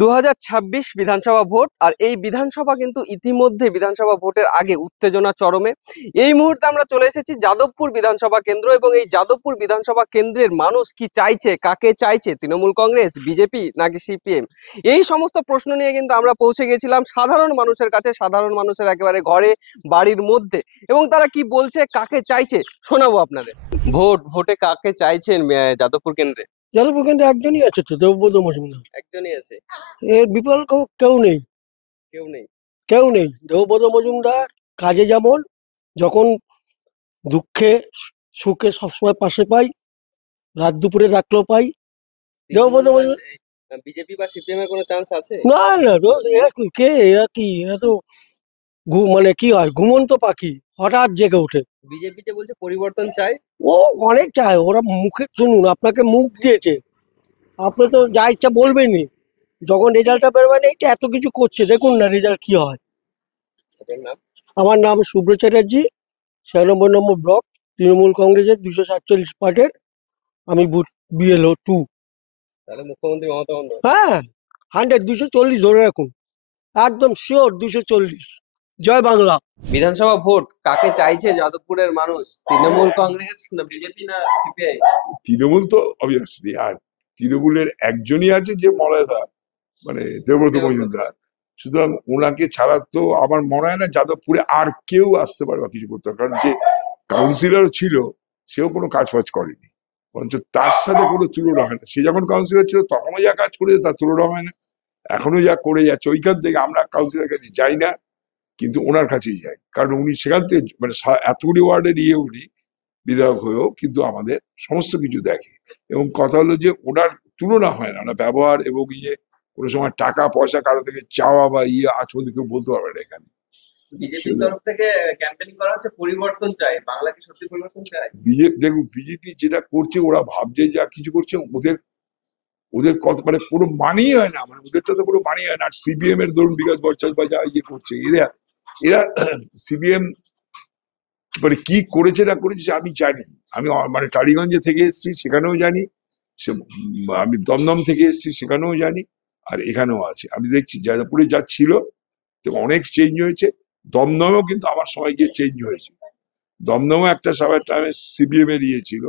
2026 বিধানসভা ভোট। আর এই বিধানসভা কিন্তু ইতিমধ্যে বিধানসভা ভোটের আগে উত্তেজনা চরমে। এই মুহূর্তে আমরা চলে এসেছি যাদবপুর বিধানসভা কেন্দ্র, এবং এই যাদবপুর বিধানসভা কেন্দ্রের মানুষ কি চাইছে, কাকে চাইছে, তৃণমূল কংগ্রেস, বিজেপি নাকি সিপিএম, এই সমস্ত প্রশ্ন নিয়ে কিন্তু আমরা পৌঁছে গেছিলাম সাধারণ মানুষের কাছে, সাধারণ মানুষের একেবারে ঘরে বাড়ির মধ্যে, এবং তারা কি বলছে, কাকে চাইছে শোনাবো আপনাদের। ভোটে কাকে চাইছেন যাদবপুর কেন্দ্রে? যাদবপুর কেন্দ্রে একজনই আছে তো, দেবব্রত মজুমদার। একজনই আছে, এর বিকল্প কেউ নেই, কেউ নেই। কেউ নেই। দেবব্রত মজুমদার কাজে যেমন, যখন দুঃখে সুখে সবসময় পাশে পাই, রাত দুপুরে ডাকলেও পাই। দেবব্রত মজুমদার বিজেপি বা সিপিএম এর কোনো চান্স আছে? না না, এরা কে, এরা তো মানে কি হয়, ঘুমন্ত পাখি হঠাৎ জেগে ওঠে। বিজেপি যে বলছে পরিবর্তন চাই, ও অনেক চায়, ওরা মুখে শুনুন, আপনাকে মুখ দিয়েছে, আপনি তো যা ইচ্ছা বলবেনই। যখন রেজাল্টটা বেরোবে না, এইটা এত কিছু করছে, দেখুন না রেজাল্ট কি হয়। আপনার নাম? আমার নাম শুভ্র চ্যাটার্জি, 96 নম্বর ব্লক, তৃণমূল কংগ্রেসের 247 পার্টের, আমি বুথ BLO 2। তাহলে মুখ্যমন্ত্রী মমতা বন্দ্যোপাধ্যায়? হ্যাঁ, 100 240 ধরে রাখুন, একদম শিওর 240। জয় বাংলা। বিধানসভা ভোট কাকে চাইছে যাদবপুরের মানুষ? তৃণমূল কংগ্রেস না বিজেপি না সিপিআই? তৃণমূল তো অবভিয়াসলি, আর তৃণমূলের একজনই আছে যে মলয়দা, মানে দেবব্রত মজুমদার। সুতরাং ওনাকে ছাড়া তো আমার মনে হয় না যাদবপুরে আর কেউ আসতে পারে বা কিছু করতে পারে, কারণ যে কাউন্সিলর ছিল সেও কোনো কাজ ফাজ করেনি, বরঞ্চ তার সাথে কোনো তুলনা হয় না। সে যখন কাউন্সিলর ছিল তখনও যা কাজ করেছে তার তুলনা হয় না, এখনো যা করে যাচ্ছে। ওইখান থেকে আমরা কাউন্সিলরের কাছে যাই না, কিন্তু ওনার কাছেই যাই, কারণ উনি সেখান থেকে মানে এতগুলি ওয়ার্ডের উনি বিধায়ক হয়েও কিন্তু আমাদের সমস্ত কিছু দেখে। এবং কথা হলো যে ওনার তুলনা হয় না, ওনার ব্যবহার এবং কোনো সময় টাকা পয়সা কারো থেকে চাওয়া বা আজ পর্যন্ত কেউ বলতে পারবে না এখানে। বিজেপির তরফ থেকে ক্যাম্পেইন করা হচ্ছে পরিবর্তন চাই, বাংলা কি সত্যি পরিবর্তন চাই? দেখুন, বিজেপি যেটা করছে, ওরা ভাবছে যা কিছু করছে, ওদের ওদের কত মানে কোনো মানেই হয় না, মানে ওদেরটা তো কোনো মানেই হয় না। আর সিপিএম এর ধরুন বিকাশ বচ্চন বা যা করছে, এরা এরা সিপিএম মানে কি করেছে না করেছে আমি জানি। আমি মানে টালিগঞ্জে থেকে এসেছি, সেখানেও জানি। আমি দমদম থেকে এসেছি, সেখানেও জানি। আর এখানেও আছে, আমি দেখছি যাদবপুরে যা ছিল তো অনেক চেঞ্জ হয়েছে। দমদমেও কিন্তু আমার সময় গিয়ে চেঞ্জ হয়েছে। দমদমও একটা সময় টাইমে সিপিএম এর ছিল,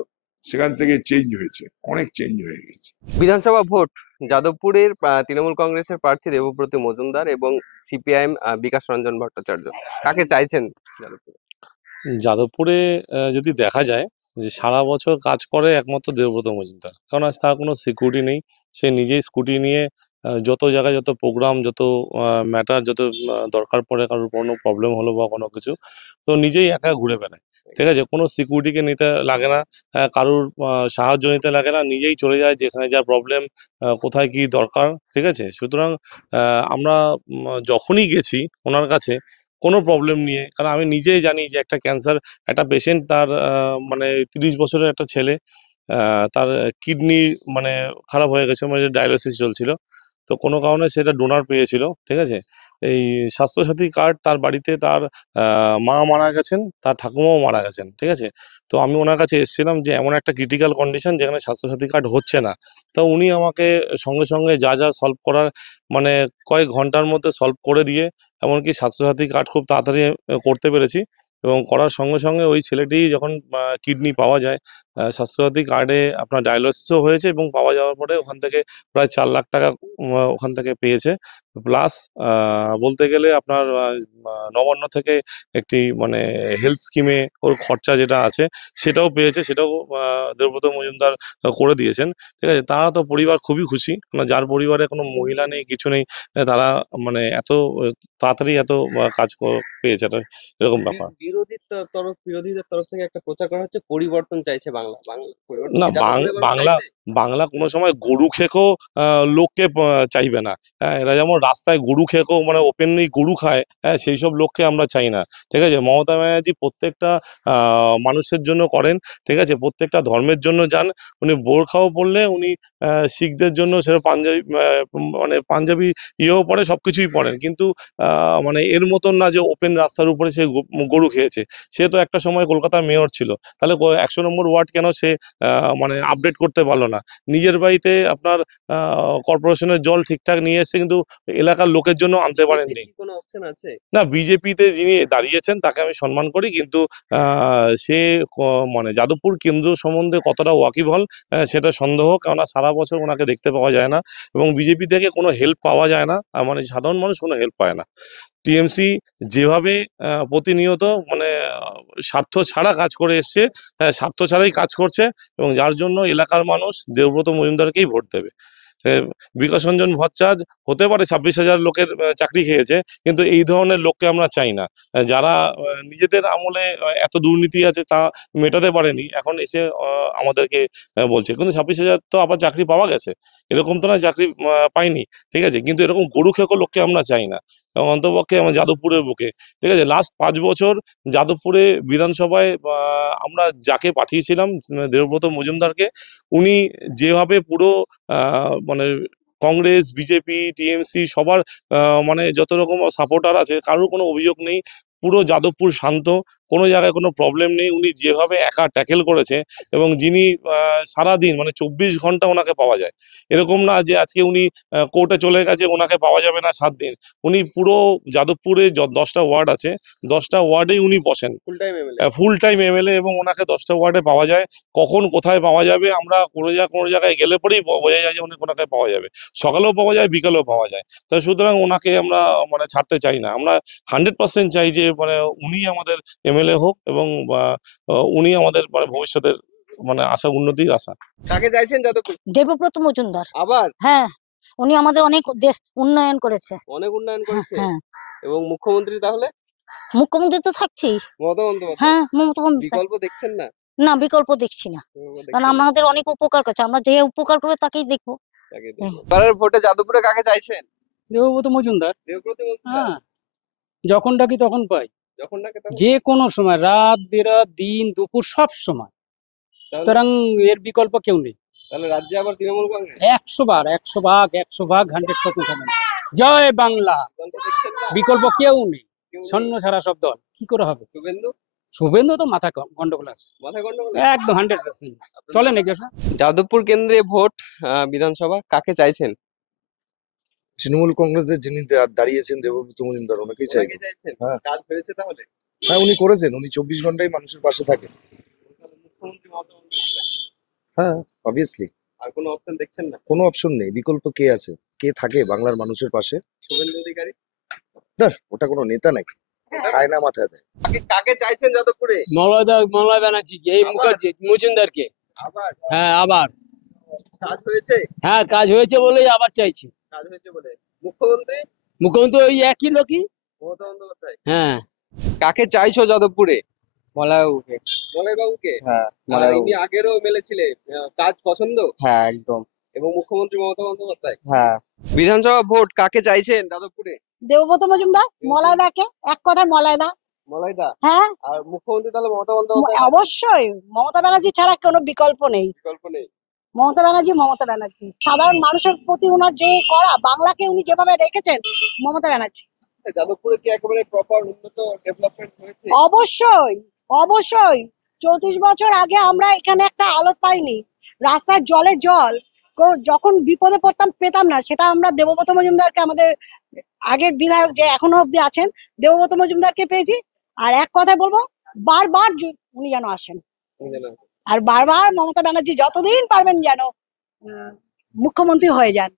সেখান থেকে চেঞ্জ হয়েছে, অনেক চেঞ্জ হয়ে গেছে। বিধানসভা ভোট, যাদবপুরের তৃণমূল কংগ্রেসের প্রার্থী দেবব্রত মজুমদার এবং সিপিআইএম বিকাশ রঞ্জন ভট্টাচার্য, কাকে চাইছেন যাদবপুরে? যাদবপুরে যদি দেখা যায় যে সারা বছর কাজ করে একমাত্র দেবব্রত মজুমদার, কারণ আজ তার কোনো সিকিউরিটি নেই। সে নিজেই স্কুটি নিয়ে যত জায়গায় যত প্রোগ্রাম, যত ম্যাটার, যত দরকার পড়ে, কারোর কোনো প্রবলেম হলো বা কোনো কিছু, তো নিজেই একা ঘুরে বেড়ায়। ঠিক আছে, কোনো সিকিউরিটিকে নিতে লাগে না, কারোর সাহায্য নিতে লাগে না, নিজেই চলে যায় যেখানে যা প্রবলেম, কোথায় কি দরকার। ঠিক আছে, সুতরাং আমরা যখনই গেছি ওনার কাছে কোনো প্রবলেম নিয়ে, কারণ আমি নিজেই জানি যে একটা ক্যান্সার একটা পেশেন্ট, তার মানে 30 বছরের একটা ছেলে, তার কিডনি মানে খারাপ হয়ে গেছে, মানে ডায়ালিসিস চলছিল। তো কোনো কারণে সেটা ডোনার পেয়েছিল। ঠিক আছে, এই স্বাস্থ্যসাথী কার্ড তার বাড়িতে, তার মা মারা গেছেন, তার ঠাকুমাও মারা গেছেন। ঠিক আছে, তো আমি ওনার কাছে এসেছিলাম যে এমন একটা ক্রিটিক্যাল কন্ডিশন যেখানে স্বাস্থ্যসাথী কার্ড হচ্ছে না। তো উনি আমাকে সঙ্গে সঙ্গে যা যা সলভ করার, মানে কয়েক ঘন্টার মধ্যে সলভ করে দিয়ে, এমনকি স্বাস্থ্যসাথী কার্ড খুব তাড়াতাড়ি করতে পেরেছি। এবং করার সঙ্গে সঙ্গে ওই ছেলেটি যখন কিডনি পাওয়া যায়, স্বাস্থ্যসাথী কার্ডে আপনার ডায়ালিসিসও হয়েছে, এবং পাওয়া যাওয়ার পরে ওখান থেকে প্রায় 4 লাখ টাকা ওখান থেকে পেয়েছে। প্লাস বলতে গেলে আপনার নবান্ন থেকে একটি মানে হেলথ স্কিমে ওর খরচা যেটা আছে সেটাও পেয়েছে, সেটাও দেবব্রত মজুমদার করে দিয়েছেন। ঠিক আছে, তারা তো পরিবার খুবই খুশি, মানে যার পরিবারে কোনো মহিলা নেই, কিছু নেই, তারা মানে এত তাড়াতাড়ি এত কাজ পেয়েছে, এটা এরকম ব্যাপার। বিরোধীদের তরফ থেকে একটা প্রচার করা হচ্ছে পরিবর্তন চাইছে বাংলা। পরিবর্তন না, কি যাদবপুরে মানুষ বাংলা চাইছে? বাংলা কোনো সময় গরু খেকো লোককে চাইবে না। হ্যাঁ, এরা যেমন রাস্তায় গরু খেকো মানে ওপেনলি গরু খায়, হ্যাঁ, সেই সব লোককে আমরা চাই না। ঠিক আছে, মমতা ব্যানার্জি প্রত্যেকটা মানুষের জন্য করেন। ঠিক আছে, প্রত্যেকটা ধর্মের জন্য যান। উনি বোরখাও পরলে উনি শিখদের জন্য সেটা পাঞ্জাবি, মানে পাঞ্জাবি ইয়েও পরে, সব কিছুই পরেন, কিন্তু মানে এর মতন না যে ওপেন রাস্তার উপরে সে গরু খেয়েছে। সে তো একটা সময় কলকাতার মেয়র ছিল, তাহলে 100 নম্বর ওয়ার্ড কেন সে মানে আপডেট করতে পারলো না? নিজের বাড়িতে আপনার কর্পোরেশনের জল ঠিকঠাক নিয়ে এসছে, কিন্তু এলাকার লোকের জন্য আনতে পারেননি। কি কোনো অপশন আছে? না, বিজেপিতে যিনি দাঁড়িয়েছেন তাকে আমি সম্মান করি, কিন্তু সে মানে যাদবপুর কেন্দ্র সম্বন্ধে কতটা ওয়াকিবহাল সেটা সন্দেহ, কেননা সারা বছর ওনাকে দেখতে পাওয়া যায় না এবং বিজেপি থেকে কোনো হেল্প পাওয়া যায় না, মানে সাধারণ মানুষ কোনো হেল্প পায় না। টিএমসি যেভাবে প্রতিনিয়ত মানে স্বার্থ ছাড়া কাজ করে এসছে, স্বার্থ ছাড়াই কাজ করছে এবং যার জন্য এলাকার মানুষ দেবব্রত মজুমদারকেই ভোট দেবে। বিকাশ রঞ্জন ভট্টাচার্য হতে পারে 26,000 লোকের চাকরি খেয়েছে, কিন্তু এই ধরনের লোককে আমরা চাই না। যারা নিজেদের আমলে এত দুর্নীতি আছে তা মেটাতে পারেনি, এখন এসে আমাদেরকে বলছে, কিন্তু 26,000 তো আবার চাকরি পাওয়া গেছে, এরকম তো না চাকরি পাইনি, ঠিক আছে, কিন্তু এরকম গরু খেকো লোককে আমরা চাই না। এবং অন্তপক্ষে আমার যাদবপুরের বুকে, ঠিক আছে, লাস্ট 5 বছর যাদবপুরে বিধানসভায় আমরা যাকে পাঠিয়েছিলাম দেবব্রত মজুমদারকে, উনি যেভাবে পুরো মানে কংগ্রেস, বিজেপি, টিএমসি সবার মানে যত রকম সাপোর্টার আছে কারোর কোনো অভিযোগ নেই, পুরো যাদবপুর শান্ত, কোনো জায়গায় কোনো প্রবলেম নেই। উনি যেভাবে একা ট্যাকেল করেছে এবং যিনি সারাদিন মানে 24 ঘন্টা ওনাকে পাওয়া যায়, এরকম না যে আজকে উনি কোর্টে চলে গেছে ওনাকে পাওয়া যাবে না 7 দিন। উনি পুরো যাদবপুরে 10টা ওয়ার্ড আছে, 10টা ওয়ার্ডেই উনি বসেন, full time MLA. Full time MLA, এবং ওনাকে 10টা ওয়ার্ডে পাওয়া যায়। কখন কোথায় পাওয়া যাবে আমরা কোনো জায়গায় গেলে পরেই বোঝা যায় যে উনি ওনাকে পাওয়া যাবে, সকালেও পাওয়া যায়, বিকালেও পাওয়া যায়। তো সুতরাং ওনাকে আমরা মানে ছাড়তে চাই না, আমরা 100% চাই যে মানে উনি আমাদের এমএলএ হোক এবং উনি আমাদের মানে ভবিষ্যতের মানে আশা, উন্নতির আশা। কাকে চাইছেন যাদবপুর? দেবব্রত মজুমদার। আবার হ্যাঁ, উনি আমাদের অনেক উন্নয়ন করেছে। অনেক উন্নয়ন হ্যাঁ, করেছে। হ্যাঁ। এবং মুখ্যমন্ত্রী তাহলে মুখ্যমন্ত্রী তো থাকছেই। মমতা বন্দ্যোপাধ্যায়। হ্যাঁ, মমতা বন্দ্যোপাধ্যায়। বিকল্প দেখছেন না? না, বিকল্প দেখছি না, বিকল্প কারণ দেখছেন না। আমাদের অনেক উপকার করছে, আমরা যে উপকার করবে তাকেই দেখবো। তাকে দেখবো। এবারের ভোটে যাদবপুরে কাকে চাইছেন? দেবব্রত মজুমদার। দেবব্রত মজুমদার। হ্যাঁ, যখন ডাকি তখন পাই, যখন না তখন যে কোনো সময়, রাত বেরাত, দিন দুপুর সব সময়। সুতরাং এর বিকল্প কেউ নেই। তাহলে রাজ্যে আবার তৃণমূল কংগ্রেস 100 বার 100 ভাগ 100% হবে। জয় বাংলা, বিকল্প দেখছেন না? বিকল্প কেউ নেই, কেউ নেই। শূন্য ছাড়া সব দল। কি করে হবে? শুভেন্দু শুভেন্দু তো মাথা গন্ডগোল আছে, মাথায় গন্ডগোল? একদম 100%। চলে নাকি ওটা? যাদবপুর কেন্দ্রে ভোট বিধানসভা, কাকে চাইছেন? তৃণমূল কংগ্রেসের যিনি দাঁড়িয়েছেন দেবব্রত মজুমদার, ওনাকেই চাইবো। কাকে চাইছেন? হ্যাঁ। কাজ হয়েছে তাহলে? হ্যাঁ, উনি করেছেন, উনি 24 ঘন্টাই মানুষের পাশে থাকেন। তাহলে মুখ্যমন্ত্রী মমতা বন্দ্যোপাধ্যায়। হ্যাঁ, অবভিয়াসলি আর কোনো অপশন দেখছেন না? কোনো অপশন নেই, বিকল্প কে আছে, কে থাকে বাংলার মানুষের পাশে? শুভেন্দু অধিকারী। ওটা কোনো নেতা নাকি, খায় না মাথায় দেয়। কাকে চাইছেন যাদবপুরে? মলয় ব্যানার্জি, এই আবার? মুখার্জি মজুমদারকে। আবার হ্যাঁ, আবার। কাজ হয়েছে? হ্যাঁ, কাজ হয়েছে বলেই আবার চাইছি। কাজ হয়েছে বলে। মুখ্যমন্ত্রী মুখ্যমন্ত্রী ওই একই লোকই। মমতা বন্দ্যোপাধ্যায়। হ্যাঁ, কাকে চাইছো যাদবপুরে? মলয়বাবুকে। মলয় বাবুকে। হ্যাঁ, ইনি মলয়বাবু। আগেরও এমএলএ ছিলেন, কাজ পছন্দ হ্যাঁ, একদম। এবং মুখ্যমন্ত্রী মমতা বন্দ্যোপাধ্যায়। হ্যাঁ, বিধানসভা ভোট কাকে চাইছেন যাদবপুরে? দেবব্রত মজুমদার, মলয়দাকে, এক কথায় মলয়দা। মলয়দা। হ্যাঁ, আর মুখ্যমন্ত্রী তাহলে মমতা বন্দ্যোপাধ্যায়? অবশ্যই মমতা ব্যানার্জি ছাড়া কোনো বিকল্প নেই। বিকল্প নেই। মমতা ব্যানার্জি। সাধারণ মানুষের প্রতি ওনার যে করা, বাংলাকে উনি যেভাবে রেখেছেন, মমতা ব্যানার্জি। যাদবপুরে কি একেবারে প্রপার উন্নত ডেভেলপমেন্ট হয়েছে? অবশ্যই 34 বছর আগে আমরা এখানে একটা আলো পাইনি, রাস্তার জলে জল, যখন বিপদে পড়তাম পেতাম না, সেটা আমরা দেবব্রত মজুমদারকে, আমাদের আগের বিধায়ক যে এখনো অব্দি আছেন, দেবব্রত মজুমদারকে পেয়েছি। আর এক কথায় বলবো, বারবার উনি যেন আসেন, আর বারবার মমতা ব্যানার্জি যতদিন পারবেন যেন মুখ্যমন্ত্রী হয়ে যান।